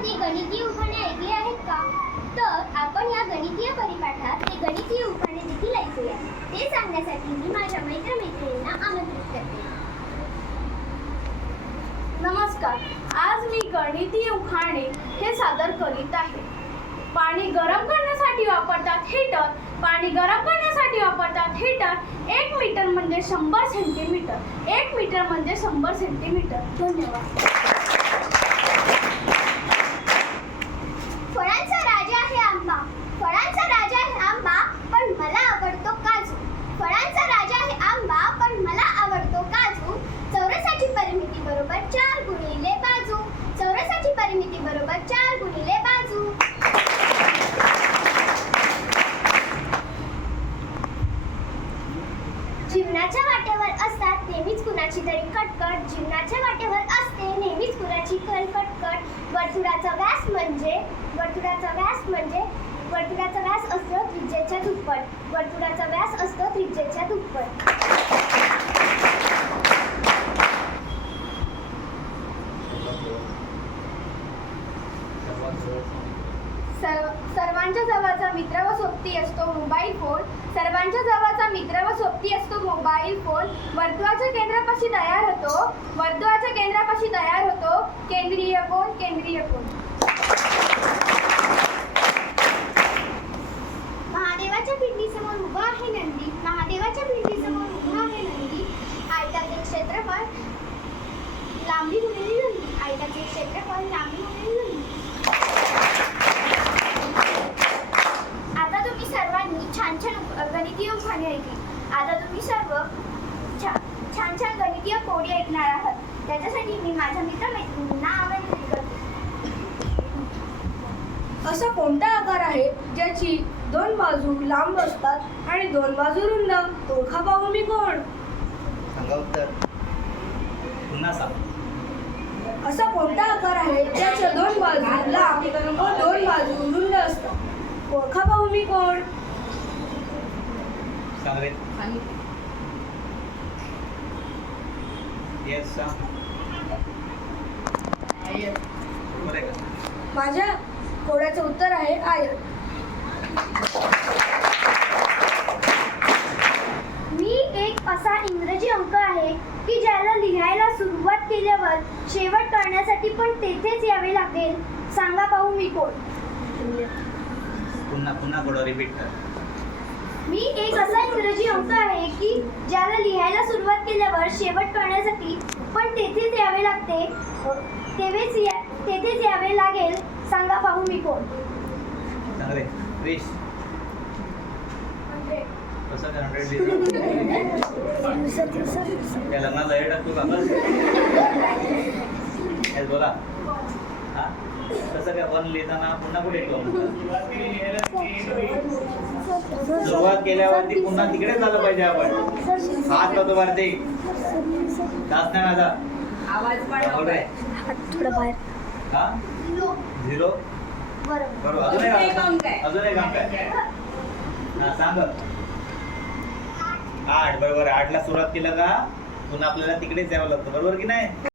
कधी गणितीय उखाणे ऐकले आहेत का? तर आपण या गणितीय परिपाठात ते गणितीय उखाणे देखील ऐकूया. ते सांगण्यासाठी मी माझ्या मित्रमैत्रिणींना आमंत्रित करते. नमस्कार. आज मी गणितीय उखाणे हे सादर करीत आहे. पाणी गरम करण्यासाठी वापरतात हीटर पाणी गरम करण्यासाठी वापरतात हीटर एक मीटर म्हणजे शंभर सेंटीमीटर एक मीटर म्हणजे शंभर सेंटीमीटर धन्यवाद. कुणाची तरी कटकट जीवनाच्या वाटेवर असते नेहमीच कुणाची कल कटकट. वर्तुळाचा व्यास म्हणजे वर्तुळाचा व्यास म्हणजे वर्तुळाचा व्यास असतो त्रिज्येच्या दुप्पट वर्तुळाचा व्यास असतो त्रिज्येच्या दुप्पट सर्व सर्वांच्या जवळचा मित्र व सोबती असतो मोबाईल फोन सर्वांच्या जवळचा मित्र व सोबती असतो मोबाईल फोन वर्तुळाच्या केंद्रापाशी तयार होतो. वर्तुळाच्या केंद्रापाशी तयार होतो. केंद्रीय कोण केंद्रीय कोण गणितीय उखाणे ऐकली आता तुम्ही सर्व छा- छान छान गणितीय कोडी ऐकणार आहात. त्याच्यासाठी मी माझ्या मित्रमैत्रिणींना आमंत्रित करते. असा कोणता आकार आहे ज्याची दोन बाजू लांब असतात आणि दोन बाजू रुंद? ओळखा पाहू मी कोण? सांगा उत्तर. पुन्हा सांग. असा कोणता आकार आहे ज्याच्या दोन बाजू लांब व दोन बाजू रुंद असतात? ओळखा पाहू मी कोण? सांग रे येस माझ्या कोड्याचं उत्तर आहे आयत मी एक असा इंग्रजी अंक आहे की ज्याला लिहायला सुरुवात केल्यावर शेवट करण्यासाठी पण तेथेच यावे लागेल. सांगा पाहू मी कोण. पुन्हा पुन्हा थोडं रिपीट कर. मी एक असा इंग्रजी अंक आहे की ज्याला लिहायला सुरुवात केल्यावर शेवट करण्यासाठी पण तेथेच यावे लागते. तेव्हाच या तेथेच यावे लागेल. सांगा पाहू मी कोण? कसं काय हंड्रेड टाकतो का बस बोला. हा. कसं काय वन लिहिताना पुन्हा कुठे येतो? सुरुवात केल्यावरती पुन्हा तिकडे झालं पाहिजे आपण. हात होतो वरती. जास्त नाही माझा. आवाज बोल रे. थोडं बाहेर. हा? झिरो. बरोबर. अजून एक अजून एक अंक आहे. अजून एक अंक आहे. हा सांग. आठ बरोबर. आठला सुरुवात केलं का? पुन्हा आपल्याला तिकडेच यावं लागतं. बरोबर की नाही?